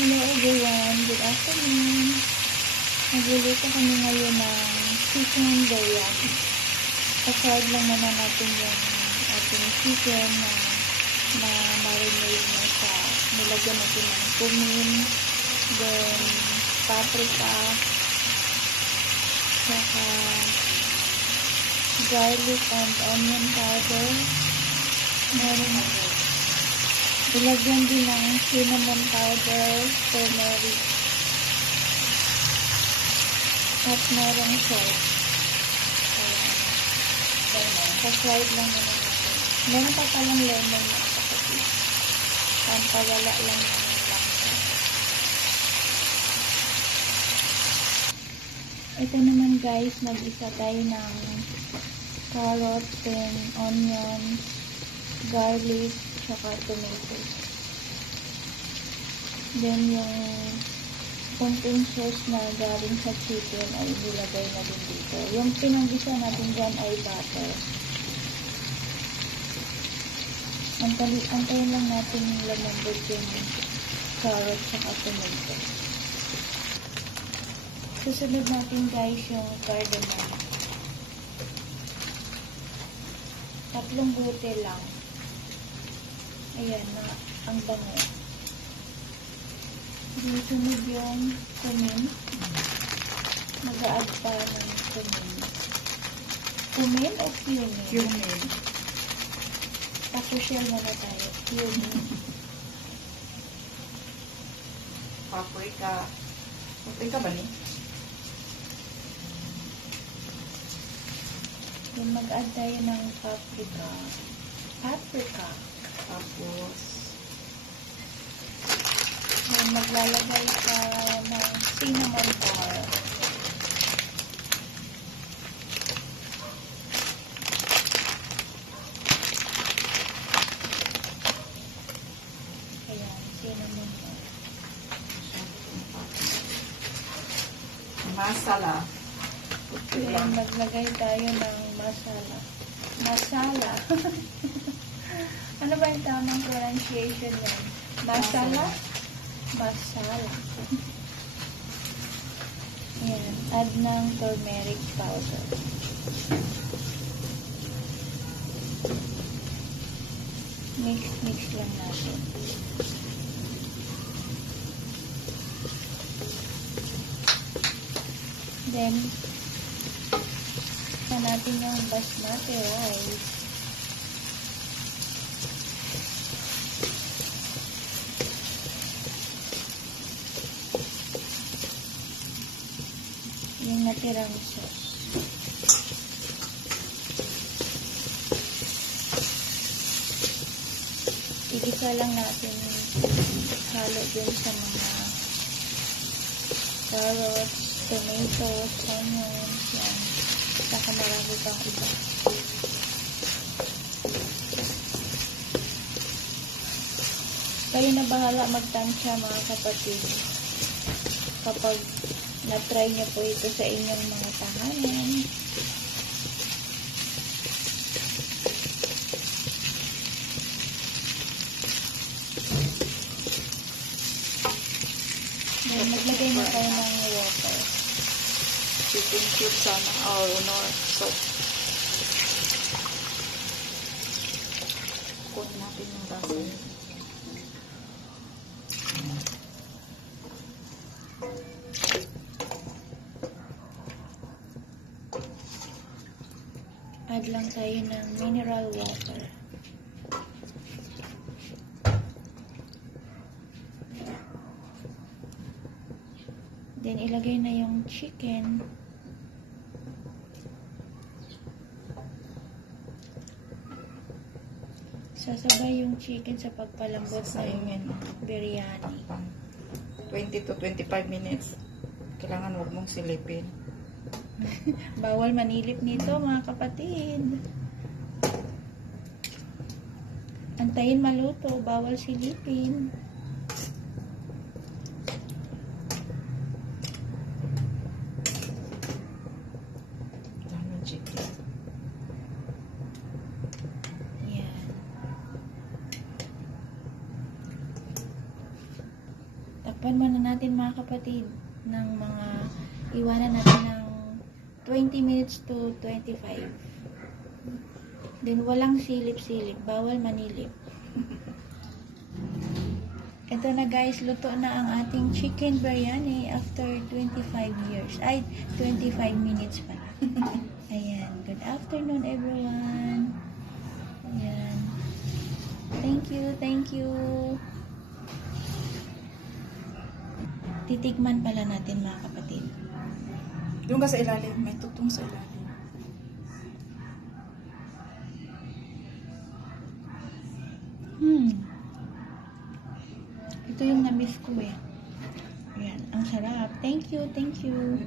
Hello everyone, good afternoon. Nagluluto kami ngayon ng chicken biryani. Pa-fried lang muna natin yung ating chicken na marinade na sa nilagyan natin ng cumin, then paprika, saka garlic and onion powder. Meron ilagyan din ng cinnamon powder, turmeric, at merong salt. Pa-fried lang naman natin. Meron pa palang lemon na kapatid. Pampawala lang naman lang. Ito naman guys, nag-isa tayo ng carrots and onions, garlic, saka tomatoes. Then yung konting sauce na galing sa chicken ay nilagay na din dito. Yung pinanggisa natin dyan ay butter. Antayin lang natin lumambot yung carrot saka tomato. Susunod natin guys yung cardamom. 3 buti lang. Ayan na, ang bango. Sunod yung cumin. Mag-a-add pa ng cumin. Cumin o cumin? Cumin. Pa-social muna tayo. Cumin. Paprika. Paprika ba ni? Then mag-add tayo ng paprika. Paprika. Tapos, Then maglalagay pa ng cinnamon powder. Ayan, cinnamon powder. masala. Then maglagay tayo ng masala. Masala. Ano ba yung tamang pronunciation yan? Masala? Masala. Ayan. Add ng turmeric powder. Mix lang natin. Then, sa natin yung basmati rice. Yung natirang sauce. Igisa lang natin halo din sa mga carrots, tomatoes, onions, yan. Saka marami pang iba. Kayo na bahala magtansya mga kapatid. Kapag na-try niyo po ito sa inyong mga tahanan. Then, maglagay na tayo ng water. Chicken cube sana. Or soup. Kunin natin yung lasa. Add lang tayo ng mineral water. Then, ilagay na yung chicken. Sasabay yung chicken sa pagpalambot ng biryani. 20 to 25 minutes. Kailangan huwag mong silipin. Bawal manilip nito mga kapatid. Antayin maluto, bawal silipin. Daming chicken. Yan. Takpan muna natin mga kapatid ng mga iwanan natin ng 20 minutes to 25. Then walang silip-silip, bawal manilip. Ito na guys, luto na ang ating chicken biryani after 25 years. Ay, 25 minutes pala. Ayan, good afternoon everyone. Ayan. Thank you, thank you. Titikman pala natin mga kapatid. Doon ka sa ilalim. May tutong sa ilalim. Ito yung na-miss ko eh. Ayan, ang sarap. Thank you, thank you.